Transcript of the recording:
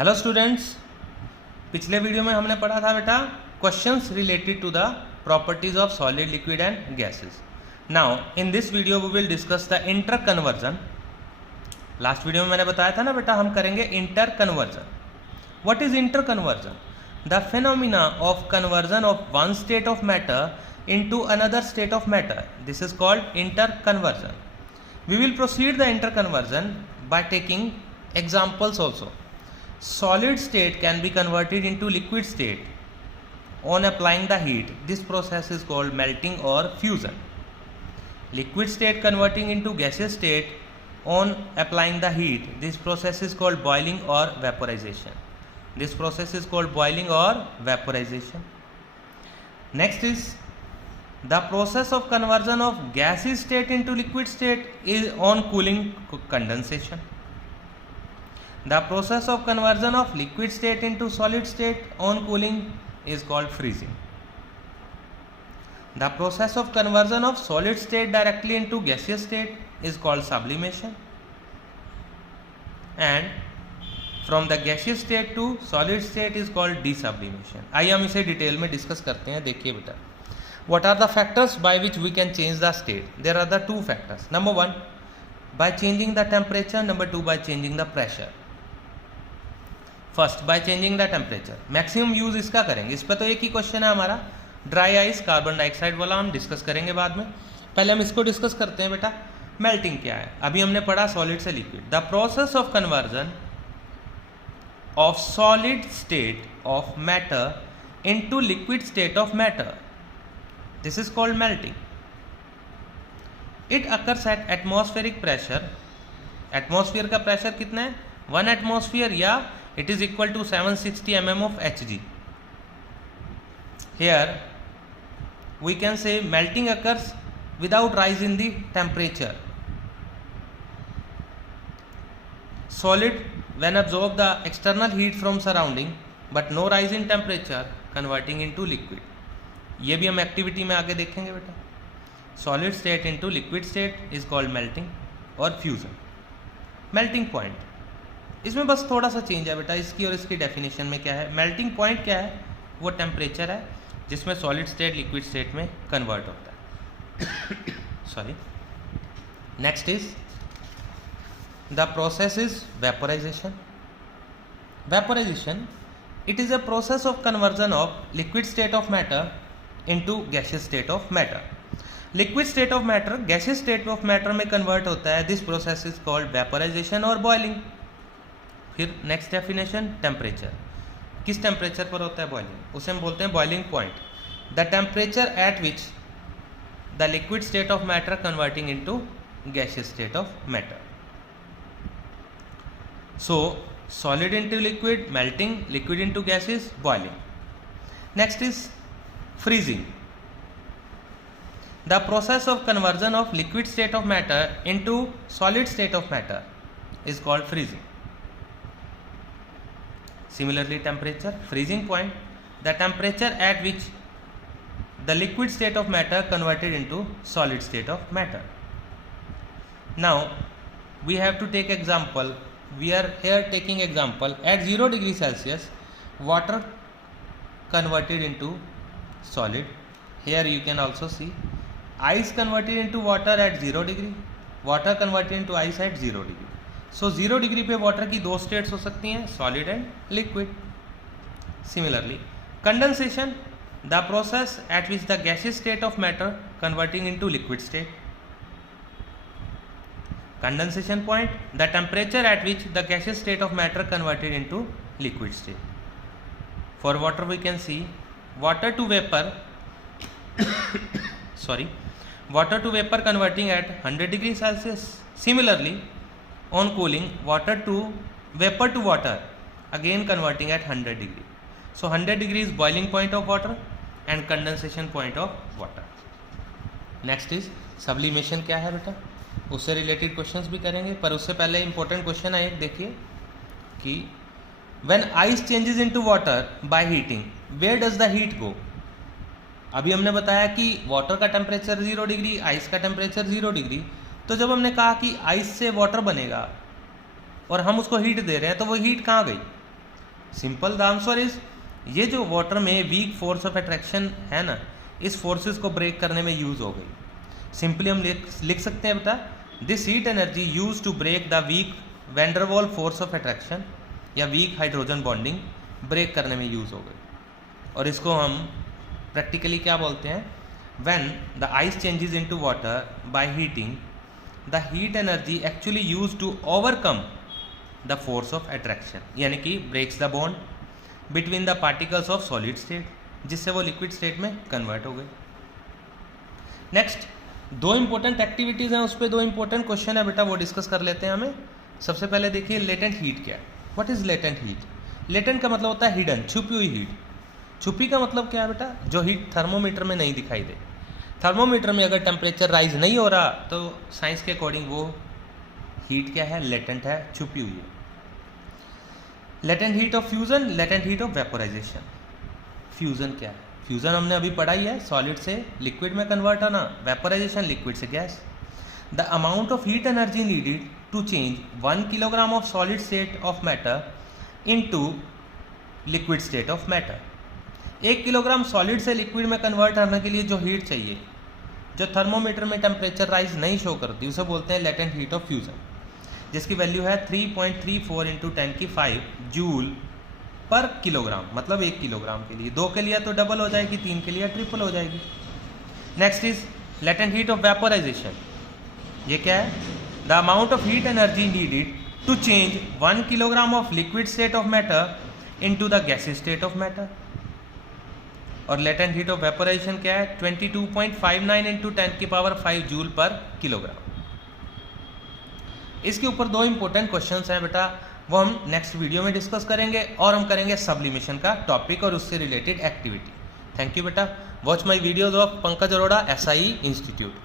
Hello students, पिछले video में हमने पढ़ा था बेटा questions related to the properties of solid, liquid and gases. Now in this video we will discuss the interconversion. Last video में मैंने बताया था ना बेटा हम करेंगे interconversion. What is interconversion? The phenomena of conversion of one state of matter into another state of matter. This is called interconversion. We will proceed the interconversion by taking examples also. Solid state can be converted into liquid state on applying the heat. This process is called melting or fusion. Liquid state converting into gaseous state on applying the heat. This process is called boiling or vaporization. This process is called boiling or vaporization. Next is the process of conversion of gaseous state into liquid state is on cooling condensation. The process of conversion of liquid state into solid state on cooling is called freezing. The process of conversion of solid state directly into gaseous state is called sublimation. And from the gaseous state to solid state is called desublimation. आइए हम इसे detail में discuss करते हैं. देखिए बेटा, what are the factors by which we can change the state? There are the two factors. Number one, by changing the temperature. Number two, by changing the pressure. First, by changing the temperature. maximum use इसका करेंगे. इस पर तो एक ही question है हमारा, dry ice, carbon dioxide वाला हम डिस्कस करेंगे बाद में. पहले हम इसको डिस्कस करते हैं बेटा. मेल्टिंग क्या है? अभी हमने पढ़ा सॉलिड से liquid. The process of conversion of solid state of matter into liquid state of matter. This is called melting. It occurs at atmospheric pressure. Atmosphere का pressure कितना है? 1 atmosphere, या it is equal to 760 mm of Hg. Here we can say melting occurs without rise in the temperature. Solid when absorb the external heat from surrounding but no rise in temperature, converting into liquid. ये भी हम activity में आगे देखेंगे बेटा. Solid state into liquid state is called melting और fusion. Melting point, इसमें बस थोड़ा सा चेंज है बेटा इसकी और इसकी डेफिनेशन में. क्या है मेल्टिंग पॉइंट? क्या है? वो टेम्परेचर है जिसमें सॉलिड स्टेट लिक्विड स्टेट में कन्वर्ट होता है. Sorry. Next is the process is vaporisation. Vaporisation, it is a process of conversion of liquid state of matter into gaseous state of matter. Liquid state of matter gaseous state of matter में convert होता है. This process is called vaporization और boiling. फिर next definition, temperature. किस temperature पर होता है boiling? उसे हम बोलते हैं boiling point. The temperature at which the liquid state of matter converting into gaseous state of matter. So solid into liquid, melting, liquid into gases, boiling. Next is freezing. The process of conversion of liquid state of matter into solid state of matter is called freezing. Similarly, temperature, freezing point, the temperature at which the liquid state of matter converted into solid state of matter. Now we have to take example. We are here taking example at 0 degree Celsius, water converted into solid. Here you can also see ice converted into water at 0 degree, water converted into ice at 0 degree. So 0 degree पे water की दो states हो सकती हैं, solid and liquid. Similarly, condensation, the process at which the gaseous state of matter converting into liquid state. Condensation point, the temperature at which the gaseous state of matter converted into liquid state. For water we can see water to vapor sorry, water to vapor converting at 100 degree Celsius. Similarly, on cooling, water to vapor to water again converting at 100 degree. So 100 degree is boiling point of water and condensation point of water. Next is sublimation. क्या है बेटा? उससे related questions भी करेंगे, पर उससे पहले important question है एक. देखिए कि when ice changes into water by heating, where does the heat go? अभी हमने बताया कि वाटर का टेम्परेचर 0 डिग्री, आइस का टेम्परेचर 0 डिग्री. तो जब हमने कहा कि आइस से वाटर बनेगा और हम उसको हीट दे रहे हैं, तो वो हीट कहाँ गई? सिंपल, द आंसर इज ये जो वाटर में वीक फोर्स ऑफ अट्रैक्शन है ना, इस फोर्सेस को ब्रेक करने में यूज हो गई। सिंपली हम लिख सकते हैं बेटा, this heat energy use to break the weak Van der Waal force of attraction या वीक हाइड्रोजन बॉन्डिंग ब्रेक करने में यूज हो गई। और इसको हम प्रैक्टिकली क्या बोलते हैं, when the ice changes into water by heating, the heat energy actually use to overcome the force of attraction, यानी कि breaks the bond between the particles of solid state, जिससे वो लिक्विड स्टेट में convert हो गए। Next, दो important activities हैं, उस पर दो इंपॉर्टेंट क्वेश्चन है बेटा, वो डिस्कस कर लेते हैं हमें। सबसे पहले देखिए लेटेंट हीट क्या है। What is latent heat? Latent का मतलब होता है हिडन, छुपी हुई हीट। छुपी का मतलब क्या है बेटा? जो हीट थर्मोमीटर में नहीं दिखाई दे। थर्मोमीटर में अगर टेम्परेचर राइज नहीं हो रहा तो साइंस के अकॉर्डिंग वो हीट क्या है? लेटेंट है, छुपी हुई है। Latent heat of fusion, latent heat of vaporisation. Fusion क्या है? फ्यूजन हमने अभी पढ़ा ही है, सॉलिड से लिक्विड में कन्वर्ट होना। वेपोराइजेशन, लिक्विड से gas. The amount of heat energy needed to change 1 kilogram of solid state of matter into liquid state of matter. 1 kilogram solid से लिक्विड में कन्वर्ट करने के लिए जो हीट चाहिए, जो थर्मोमीटर में टेम्परेचर राइज नहीं शो करती, उसे बोलते हैं लेटेंट हीट ऑफ फ्यूजन, जिसकी वैल्यू है 3.34 × 10⁵ जूल पर किलोग्राम, मतलब 1 किलोग्राम के लिए। 2 के लिए तो डबल हो जाएगी, 3 के लिए ट्रिपल हो जाएगी। Next is latent heat of vaporisation. ये क्या है? The amount of heat energy needed to change 1 kilogram of liquid state of matter into the gases state of matter. और लेटेंट हीट ऑफ वेपोराइजेशन क्या है? 22.59 × 10⁵ joule पर kilogram. इसके ऊपर दो इंपॉर्टेंट क्वेश्चंस हैं बेटा, वो हम नेक्स्ट वीडियो में डिस्कस करेंगे, और हम करेंगे सब्लिमेशन का टॉपिक और उससे रिलेटेड एक्टिविटी। थैंक यू बेटा। Watch my videos of Pankaj Arora, SIE institute.